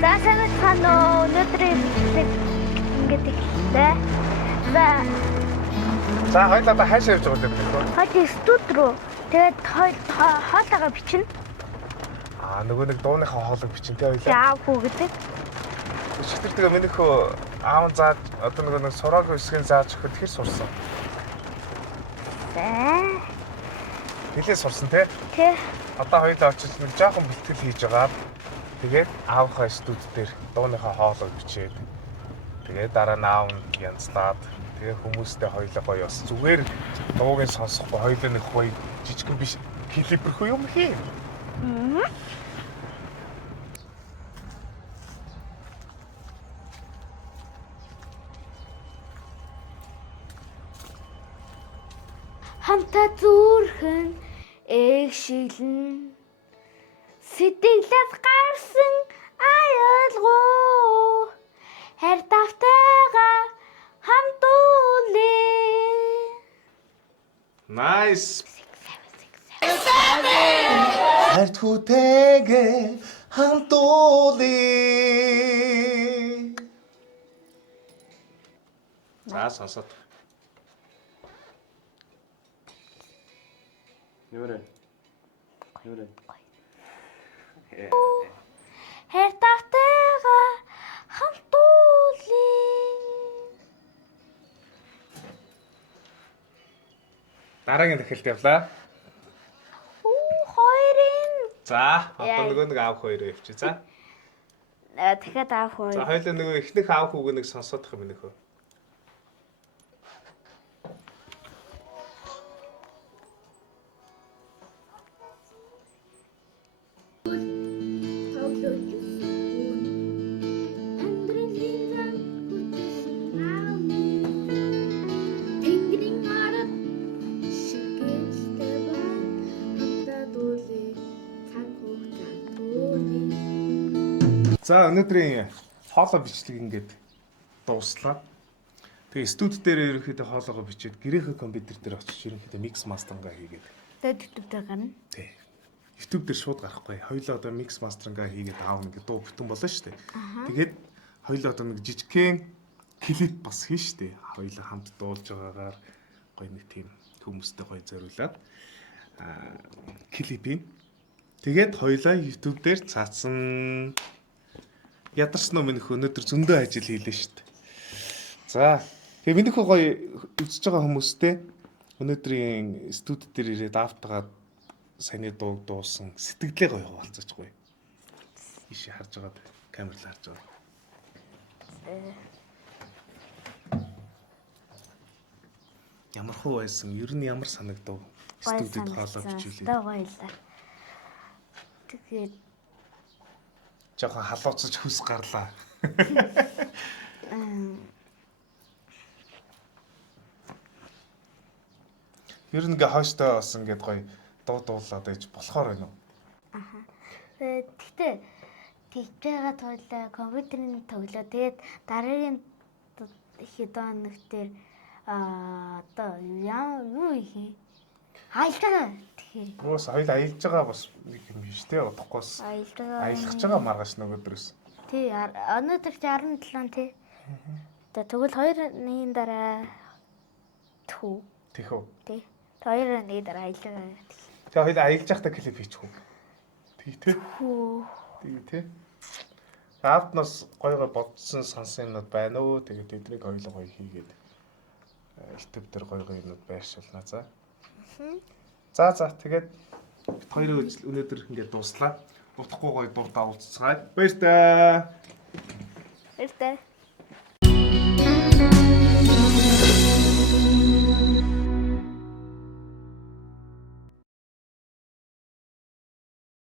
За сайн байна уу? Өнөөдрийн ингээд ихтэй. За хоёул одоо хаашаа явж байгаа юм бэ? Хоёул студ руу. Тэгээд хоолойгоо бичнэ. Нөгөө нэг дууныхаа хоолойг бичнэ тий хоёул. Яав хүү гэдэг. Шигтэр тэгээ минийхөө аав нь зааж одоо нөгөө нэг сураагүй үсгийн зааж өгөхөд хэр сурсан. Хэлээ сурсан тий? Тий. Одоо хоёул очиж нэг жоохон бэлтгэл хийж байгаа. Тэгээд аавынхаа студ дээр дууныхаа хоолойг бичээд тэгээд дараа нь аав нь янзлаад тэгээ хүмүүстэй хоёулаа гоё бас зүгээр дуугийн сонсохгүй хоёулаа нэг гоё жижигхэн биш клипэрхүү юм хий. Хамтаа зүрхэн эгшилэн сэтгэлээс гарсан аюулгүй хайр тавтайгаа хамтуулээ. Nice. Хайр түүтэйгээ хамтуулээ. За сонсоод. Нүрэ. Хайр тавтайгаа хамтуулээ. Дараагийн тахилт явлаа. Хоёрын. За, одоо нөгөө нэг аав хоёроо явчих. За. Дахиад аав хоёр. За, хоёулаа нөгөө ихнийх аав хүүг нэг сонсоодох юм нөхөө. За өнөөдрийн хоолой бичлэг ингээд дууслаа. Тэгээ студ дээр ерөнхийдөө хоолойгоо бичээд гэрээхээ компьютер дээр очиж ерөнхийдөө микс мастерингаа хийгээд. Тэгээд YouTube-ээр гарна. Тий. YouTube дээр шууд гарахгүй. Хоёулаа одоо микс мастерингаа хийгээд аав ингээд дуу бүтэн болно шүү дээ. Тэгээд хоёулаа одоо нэг жижигхэн клип бас хийн шүү дээ. Хоёулаа хамт дуулж байгаагаар гоё нэг тийм хүмүүстэй гоё зориулаад клипийн. Тэгээд хоёулаа YouTube дээр цаасан. Ядарсан уу минийх өнөөдөр зөндөө ажил хийлээ шүү дээ. За, тэгээ минийх гоё үзэж байгаа хүмүүстэй өнөөдрийн студ дээр ирээд автагаад саяны дуу дуусан сэтгэлээ гоё хуваалцаж гоё. Ишээ харж байгаа бай. Камераар харж байгаа. Ямар хөө байсан? Ер нь ямар санагдав? Студид хоолой бичүүлээ. Гоёлаа. Тэгээд жоохон халууцаж хүс гарлаа. Ер нь ингээ хойштой бас ингээд гоё дуу дуулаад байж болохоор байна уу? Тэгтээ тэгж байгаа тойлоо компьютерийн тоглоо. Тэгээд дараагийн хэдэн хоног дээр одоо юу ихе? Аялж байгаа. Тэгэхээр Уус хоёул аялж байгаа бас нэг юм биш те удахгүйс. Аялах байгаа маргааш нөгөөдрөөс. Тий, өнөөдөр чи 17 тий. Тэгвэл 2-ны дараа тхүү. Тэхүү. Тий. 2-ны дараа аялж байгаа. Тэгээ хоёул аялж байхдаа клип хийчих үү? Тий те. Хүү. Тий те. Автнаас гойгоо бодсон сонсон юмнууд байна уу? Тэгээд эднийг хоёул гоё хийгээд YouTube дээр гоё юмнууд байршуулна за. За тэгээд бид хоёрын өнөөдөр ингээд дууслаа. Утахгүй гоё дуу даулцгаая. Баяр таа. Баяр таа.